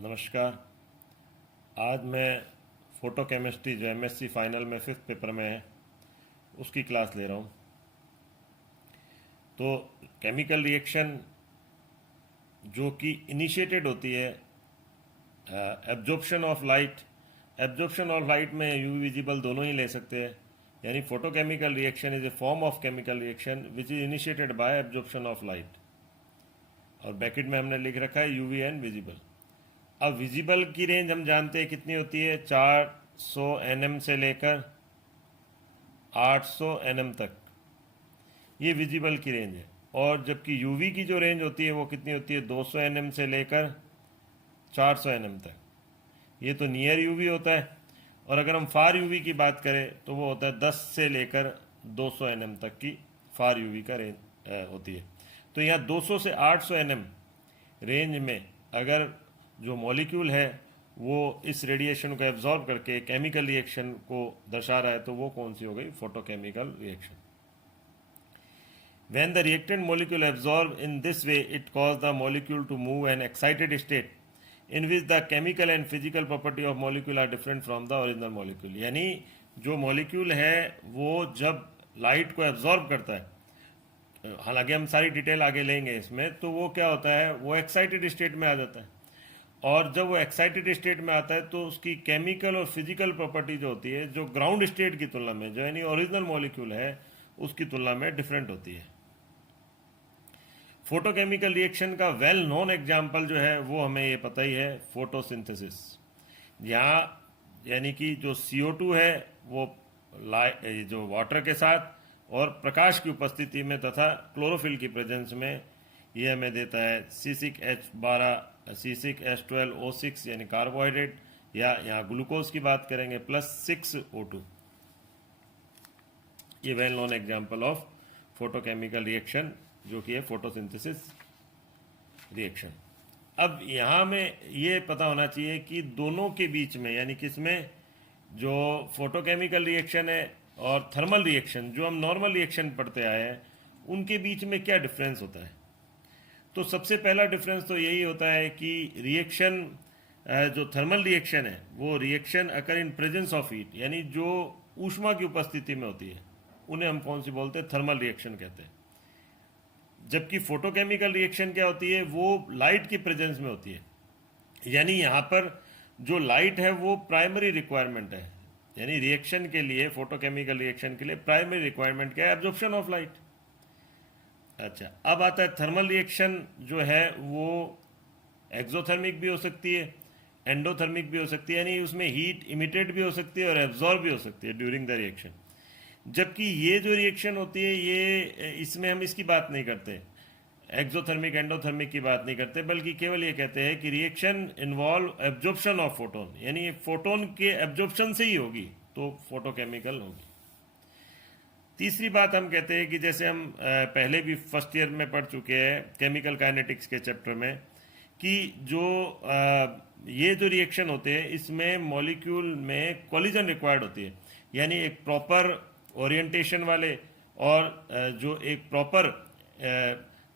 नमस्कार। आज मैं फ़ोटो केमिस्ट्री जो एमएससी फाइनल में 5th पेपर में है उसकी क्लास ले रहा हूँ। तो केमिकल रिएक्शन जो कि इनिशिएटेड होती है एब्जॉर्प्शन ऑफ लाइट में यूवी विजिबल दोनों ही ले सकते हैं। यानी photochemical reaction is a form of chemical reaction which is initiated by absorption of light, और ब्रैकेट में हमने लिख रखा है यूवी एंड विजिबल। अब विजिबल की रेंज हम जानते हैं कितनी होती है, 400 nm से लेकर 800 nm तक, ये विजिबल की रेंज है। और जबकि यूवी की जो रेंज होती है वो कितनी होती है, 200 nm से लेकर 400 nm तक। ये तो नियर यूवी होता है। और अगर हम फार यूवी की बात करें तो वो होता है 10 से लेकर 200 nm तक की फार यूवी का रेंज होती है। तो यहाँ 200 से 800 nm रेंज में अगर जो मॉलिक्यूल है वो इस रेडिएशन को एब्जॉर्ब करके केमिकल रिएक्शन को दर्शा रहा है, तो वो कौन सी हो गई, photochemical reaction. When the reactant molecule absorb in this way, it causes the molecule to move an excited state in which the chemical and physical property of molecule are different from the original molecule। यानी जो molecule है वो जब light को absorb करता है, हालांकि हम सारी डिटेल आगे लेंगे इसमें, तो वो क्या होता है, वो एक्साइटेड स्टेट में आ जाता है। और जब वो एक्साइटेड स्टेट में आता है तो उसकी केमिकल और फिजिकल प्रॉपर्टी जो होती है, जो ग्राउंड स्टेट की तुलना में, जो यानी ओरिजिनल मॉलिक्यूल है उसकी तुलना में डिफरेंट होती है। फोटोकेमिकल रिएक्शन का वेल नोन एग्जाम्पल जो है वो हमें ये पता ही है, फोटोसिंथेसिस। यहाँ यानी कि जो CO2 है वो जो वाटर के साथ और प्रकाश की उपस्थिति में तथा क्लोरोफिल की प्रेजेंस में ये हमें देता है C6H12 C6H12O6 यानी कार्बोहाइड्रेट, या यहाँ ग्लूकोज की बात करेंगे, प्लस 6O2। ये well known example of photochemical reaction जो कि है फोटोसिंथेसिस रिएक्शन। अब यहाँ में ये पता होना चाहिए कि दोनों के बीच में, यानी किसमें, जो फोटोकेमिकल रिएक्शन है और थर्मल रिएक्शन जो हम नॉर्मल रिएक्शन पढ़ते आए हैं, उनके बीच में क्या डिफरेंस होता है। तो सबसे पहला डिफरेंस तो यही होता है कि रिएक्शन जो थर्मल रिएक्शन है वो reaction occur in presence of heat, यानी जो ऊष्मा की उपस्थिति में होती है उन्हें हम कौन सी बोलते हैं, थर्मल रिएक्शन कहते हैं। जबकि फोटोकेमिकल रिएक्शन क्या होती है, वो लाइट की प्रेजेंस में होती है। यानी यहाँ पर जो लाइट है वो प्राइमरी रिक्वायरमेंट है। यानी रिएक्शन के लिए, फोटोकेमिकल रिएक्शन के लिए प्राइमरी रिक्वायरमेंट क्या है, एब्जॉर्प्शन ऑफ लाइट। अच्छा, अब आता है थर्मल रिएक्शन जो है वो एक्सोथर्मिक भी हो सकती है, एंडोथर्मिक भी हो सकती है, यानी उसमें हीट इमिटेड भी हो सकती है और एब्जॉर्ब भी हो सकती है ड्यूरिंग द रिएक्शन। जबकि ये जो रिएक्शन होती है ये, इसमें हम इसकी बात नहीं करते, एक्सोथर्मिक एंडोथर्मिक की बात नहीं करते, बल्कि केवल ये कहते हैं कि reaction involve absorption of photon, यानी ये फोटोन के एब्जॉर्प्शन से ही होगी तो फोटोकेमिकल होगी। तीसरी बात हम कहते हैं कि जैसे हम पहले भी फर्स्ट ईयर में पढ़ चुके हैं केमिकल काइनेटिक्स के चैप्टर में, कि जो ये जो रिएक्शन होते हैं इसमें मॉलिक्यूल में कोलिजन रिक्वायर्ड होती है। यानी एक प्रॉपर ओरिएंटेशन वाले और जो एक प्रॉपर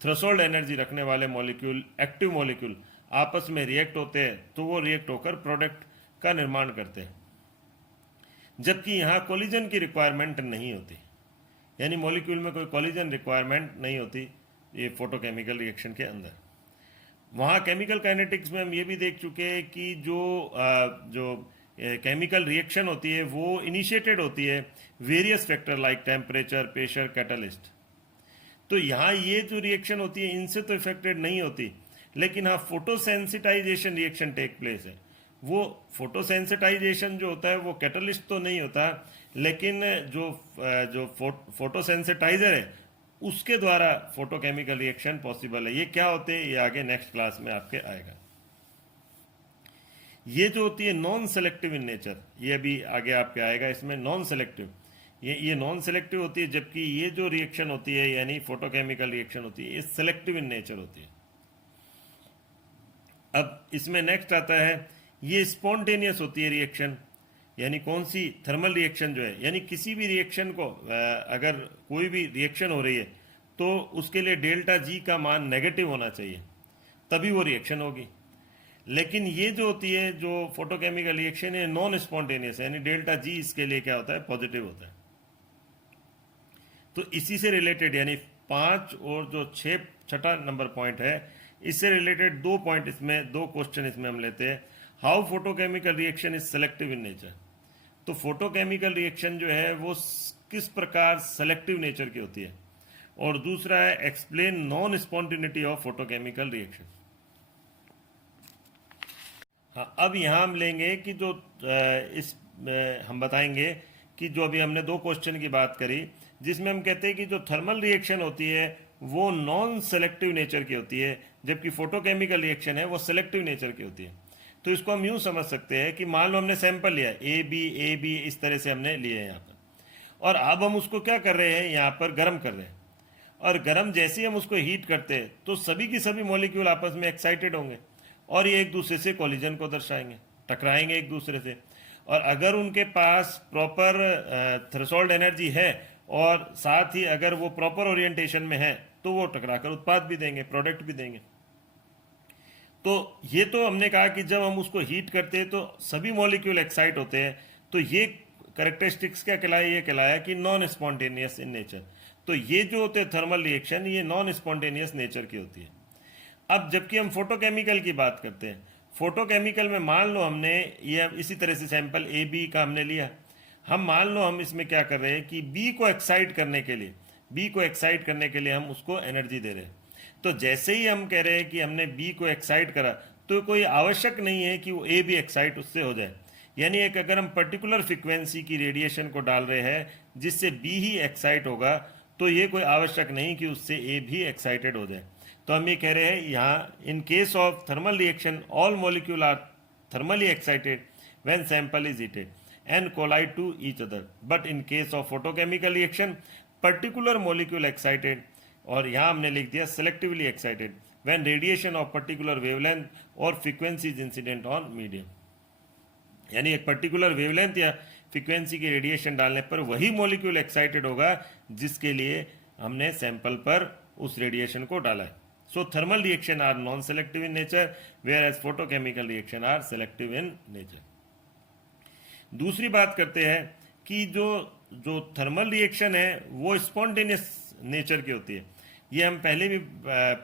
थ्रेशोल्ड एनर्जी रखने वाले मॉलिक्यूल, एक्टिव मॉलिक्यूल आपस में रिएक्ट होते हैं तो वो रिएक्ट होकर प्रोडक्ट का निर्माण करते हैं। जबकि यहाँ कोलिजन की रिक्वायरमेंट नहीं होती, यानी मॉलिक्यूल में कोई कोलिजन रिक्वायरमेंट नहीं होती ये फोटोकेमिकल रिएक्शन के अंदर। वहाँ केमिकल काइनेटिक्स में हम ये भी देख चुके हैं कि जो केमिकल रिएक्शन होती है वो इनिशिएटेड होती है various factor like temperature, pressure, catalyst. तो यहाँ ये जो रिएक्शन होती है इनसे तो इफेक्टेड नहीं होती, लेकिन हाँ फोटोसेंसिटाइजेशन रिएक्शन टेक प्लेस है। वो फोटोसेंसिटाइजेशन जो होता है वो कैटलिस्ट तो नहीं होता, लेकिन जो फोटोसेंसिटाइजर है उसके द्वारा फोटोकेमिकल रिएक्शन पॉसिबल है। ये क्या होते हैं ये आगे नेक्स्ट क्लास में आपके आएगा। ये जो होती है नॉन सेलेक्टिव इन नेचर, ये अभी आगे आपके आएगा इसमें, नॉन सेलेक्टिव, ये नॉन सेलेक्टिव होती है। जबकि ये जो रिएक्शन होती है यानी फोटोकेमिकल रिएक्शन होती है ये सेलेक्टिव इन नेचर होती है। अब इसमें नेक्स्ट आता है, ये स्पॉन्टेनियस होती है रिएक्शन। यानी कौन सी, थर्मल रिएक्शन जो है, यानी किसी भी रिएक्शन को अगर कोई भी रिएक्शन हो रही है तो उसके लिए डेल्टा जी का मान नेगेटिव होना चाहिए तभी वो रिएक्शन होगी। लेकिन ये जो होती है जो फोटोकेमिकल रिएक्शन है नॉन स्पॉन्टेनियस है, यानी डेल्टा जी इसके लिए क्या होता है, पॉजिटिव होता है। तो इसी से रिलेटेड यानी 5 और जो 6 नंबर पॉइंट है, इससे रिलेटेड 2 पॉइंट इसमें, 2 क्वेश्चन इसमें हम लेते हैं। How photochemical reaction is selective in nature. तो फोटोकेमिकल रिएक्शन जो है वो किस प्रकार सेलेक्टिव नेचर की होती है। और दूसरा है explain non spontaneity of photochemical reaction. हाँ, अब यहाँ हम लेंगे कि जो हम बताएंगे कि जो अभी हमने 2 क्वेश्चन की बात करी, जिसमें हम कहते हैं कि जो थर्मल रिएक्शन होती है वो नॉन सेलेक्टिव नेचर की होती है, जबकि फोटोकेमिकल रिएक्शन है वो सेलेक्टिव नेचर की होती है। तो इसको हम यूं समझ सकते हैं कि मान लो हमने सैंपल लिया ए बी इस तरह से हमने लिए हैं यहाँ पर, और अब हम उसको क्या कर रहे हैं, यहाँ पर गर्म कर रहे हैं। और गर्म जैसे ही हम उसको हीट करते हैं तो सभी की सभी मॉलिक्यूल आपस में एक्साइटेड होंगे और ये एक दूसरे से कोलिजन को दर्शाएंगे, टकराएंगे एक दूसरे से। और अगर उनके पास प्रॉपर थ्रेशोल्ड एनर्जी है और साथ ही अगर वो प्रॉपर ओरिएंटेशन में है तो वो टकराकर उत्पाद भी देंगे, प्रोडक्ट भी देंगे। तो ये तो हमने कहा कि जब हम उसको हीट करते हैं तो सभी मॉलिक्यूल एक्साइट होते हैं। तो ये कैरेक्टरिस्टिक्स क्या कहलाया, ये कहलाया कि नॉन स्पॉन्टेनियस इन नेचर। तो ये जो होते हैं थर्मल रिएक्शन, ये नॉन स्पॉन्टेनियस नेचर की होती है। अब जबकि हम फोटोकेमिकल की बात करते हैं, फोटोकेमिकल में मान लो हमने ये इसी तरह से सैंपल ए बी का हमने लिया, हम मान लो हम इसमें क्या कर रहे हैं कि बी को एक्साइट करने के लिए हम उसको एनर्जी दे रहे हैं। तो जैसे ही हम कह रहे हैं कि हमने बी को एक्साइट करा तो कोई आवश्यक नहीं है कि वो ए भी एक्साइट उससे हो जाए। यानी एक अगर हम पर्टिकुलर फ्रीक्वेंसी की रेडिएशन को डाल रहे हैं जिससे बी ही एक्साइट होगा, तो ये कोई आवश्यक नहीं कि उससे ए भी एक्साइटेड हो जाए। तो हम ये कह रहे हैं यहाँ, in case of thermal reaction all molecule are thermally excited when sample is heated and collide to each other, but in case of photochemical reaction particular molecule excited, और यहाँ हमने लिख दिया selectively excited when radiation of particular wavelength और frequencies incident on medium. यानी एक particular wavelength या frequency की रेडिएशन डालने पर वही मॉलिक्यूल एक्साइटेड होगा जिसके लिए हमने सैंपल पर उस रेडिएशन को डाला है। So thermal reaction are non selective in nature where as photochemical reaction are selective in nature. दूसरी बात करते हैं कि जो थर्मल रिएक्शन है वो स्पॉन्टेनियस नेचर की होती है। ये हम पहले भी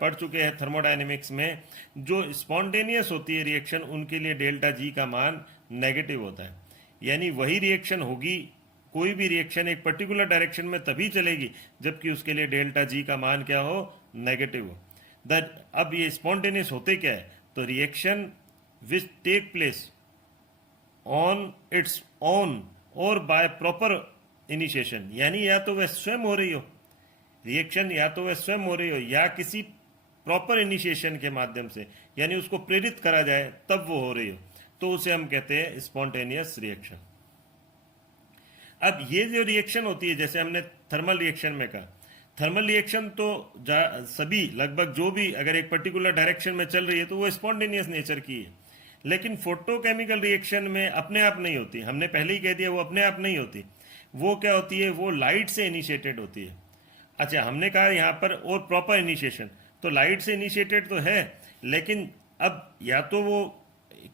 पढ़ चुके हैं थर्मोडायनेमिक्स में। जो स्पॉन्टेनियस होती है रिएक्शन, उनके लिए डेल्टा जी का मान नेगेटिव होता है। यानी वही रिएक्शन होगी, कोई भी रिएक्शन एक पर्टिकुलर डायरेक्शन में तभी चलेगी जबकि उसके लिए डेल्टा जी का मान क्या हो, नेगेटिव हो। अब ये स्पॉन्टेनियस होते क्या है, तो reaction which take place on its own और बाय प्रॉपर इनिशिएशन, यानी या तो वह स्वयं हो रही हो रिएक्शन, या तो वह स्वयं हो रही हो या किसी प्रॉपर इनिशिएशन के माध्यम से, यानी उसको प्रेरित करा जाए तब वो हो रही हो, तो उसे हम कहते हैं स्पॉन्टेनियस रिएक्शन। अब ये जो रिएक्शन होती है, जैसे हमने थर्मल रिएक्शन में कहा, थर्मल रिएक्शन तो सभी लगभग जो भी अगर एक पर्टिकुलर डायरेक्शन में चल रही है तो वो स्पॉन्टेनियस नेचर की है। लेकिन फोटोकेमिकल रिएक्शन में अपने आप नहीं होती, हमने पहले ही कह दिया वो अपने आप नहीं होती। वो क्या होती है, वो लाइट से इनिशिएटेड होती है। अच्छा, हमने कहा यहाँ पर और प्रॉपर इनिशिएशन, तो लाइट से इनिशिएटेड तो है, लेकिन अब या तो वो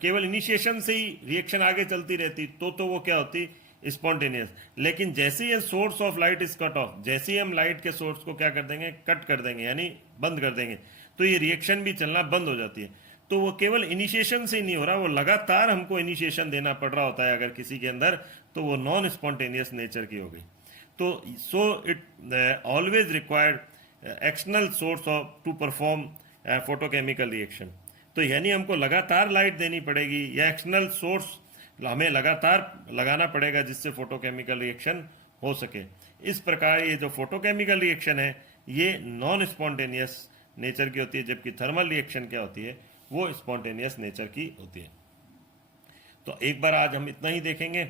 केवल इनिशिएशन से ही रिएक्शन आगे चलती रहती तो वो क्या होती, स्पॉन्टेनियस। लेकिन जैसे ही source of light is cut off, जैसे ही हम लाइट के सोर्स को क्या कर देंगे, कट कर देंगे, यानी बंद कर देंगे, तो ये रिएक्शन भी चलना बंद हो जाती है। तो वो केवल इनिशिएशन से ही नहीं हो रहा, वो लगातार हमको इनिशिएशन देना पड़ रहा होता है अगर किसी के अंदर, तो वो नॉन स्पॉन्टेनियस नेचर की हो गई। तो so it always required external source of to perform photochemical reaction. तो यानी हमको लगातार लाइट देनी पड़ेगी या एक्सटर्नल सोर्स हमें लगातार लगाना पड़ेगा जिससे फोटोकेमिकल रिएक्शन हो सके। इस प्रकार ये जो फोटोकेमिकल रिएक्शन है ये नॉन स्पॉन्टेनियस नेचर की होती है, जबकि थर्मल रिएक्शन क्या होती है, वो स्पॉन्टेनियस नेचर की होती है। तो एक बार आज हम इतना ही देखेंगे।